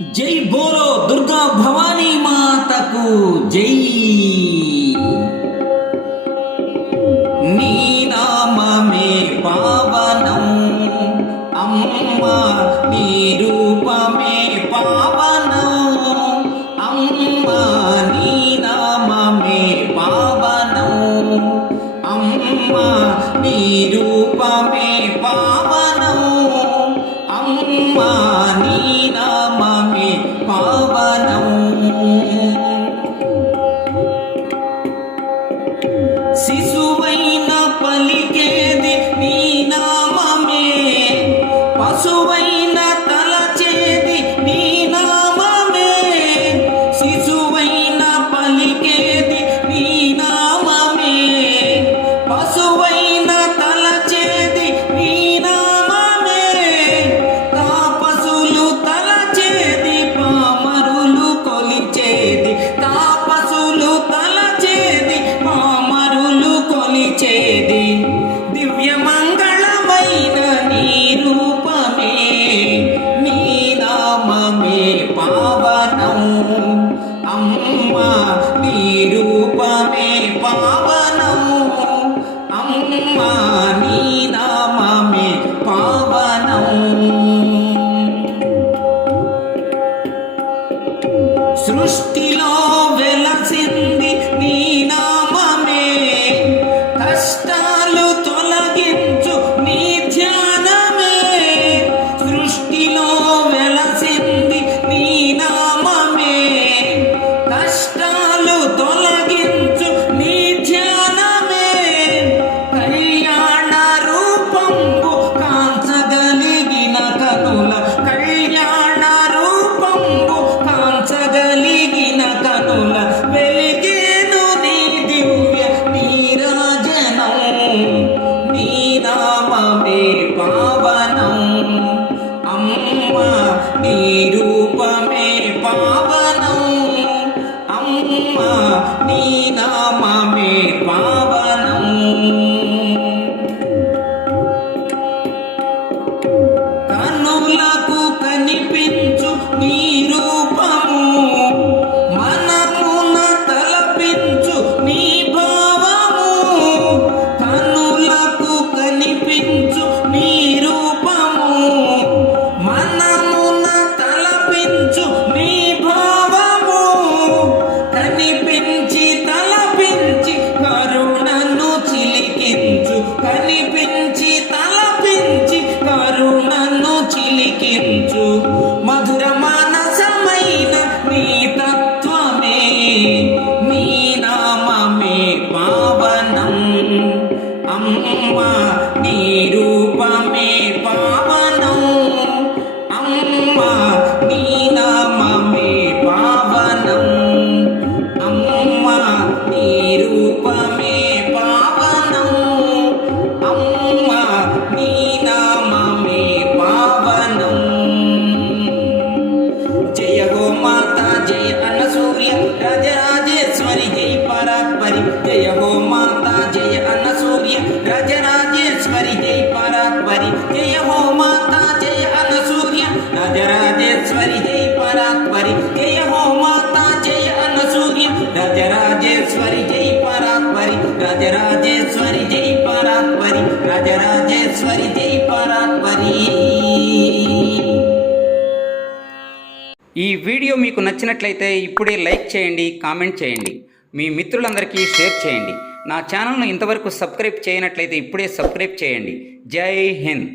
జై బోలో దుర్గా భవానీ మాతకు జై. నీ నామమే పావనం అమ్మా, నీ రూపమే పావనం అమ్మా, నీ నామమే పావనం అమ్మా, నీ రూపమే పావనం అమ్మా, నీ నామమే పావనం. శిశువైన పలికేది నీ నామమే, పశువైన తలచేది నీ నామమే. శిశువైన పలికేది నీ నామమే, పశువైన తలచేది నీ నామమే. తాపసులు తలచేది, పామరులు కొలిచేది, తాపసులు తలచేది, పామరులు కొలిచేది. దివ్యమంగళమైన నీ రూపమే, నీ నామమే పావనం అమ్మా, నీ రూపమే పావనం అమ్మా, నీ నామమే పావనం. సృష్టిలో వెలసింది నీ నామమే, కష్టాలు తొలగించు నీ ధ్యానమే. సృష్టిలో వెలసింది నీ నామమే, కష్టాలు తొలగించు నీ ధ్యానమే. కళ్యాణ రూపంబు కాంచగలిగిన కనుల, కళ్యాణ రూపంబు కాంచగలిగిన కనుల వెలిగేను నీ దివ్య నీరాజనం. నీ నామమే పావనం అమ్మా, నీ రూపమే పావనం అమ్మా, నీ నామమే పావనం. కనులకు కనిపించు నీ రూపము, మనమున తలపించు నీ భావము. కనులకు కనిపించు నీ రూపము, మనమున తలపించు నీ భావము. కనిపించి తలపించి కరుణను చిలికించు, కనిపించి తలపించి కరుణను చిలికించు. మధుర మానసమైన నీ తత్వమే, నీ నామమే పావనం అమ్మా, నీ రూపమే పావనం అమ్మా, నీ నామమే పావనం అమ్మా, నీ రూపమే పావనం అమ్మా, నీ నామమే పావనం. జయ హో మాతా జయ అన్నసూర్య రాజరాజేశ్వరి జై పరాత్పరి. జయ హో మాతా జయ అన్నసూర్య రాజరాజేశ్వరి జై పరాత్పరి. జయ హో మాతా జయ అన్నసూర్య రాజరాజేశ్వరి జై పరాత్పరి. జయ హో మాతా జయ అన్నసూర్య రాజరాజేశ్వరి జై పరాత్పరి. రాజరాజేశ్వరి జై పరాత్పరి. రాజరాజేశ్వరి జై పరాత్పరి. ఈ వీడియో మీకు నచ్చినట్లయితే ఇప్పుడే లైక్ చేయండి, కామెంట్ చేయండి, మీ మిత్రులందరికీ షేర్ చేయండి. నా ఛానల్ను ఇంతవరకు సబ్స్క్రైబ్ చేయనట్లయితే ఇప్పుడే సబ్స్క్రైబ్ చేయండి. జై హింద్.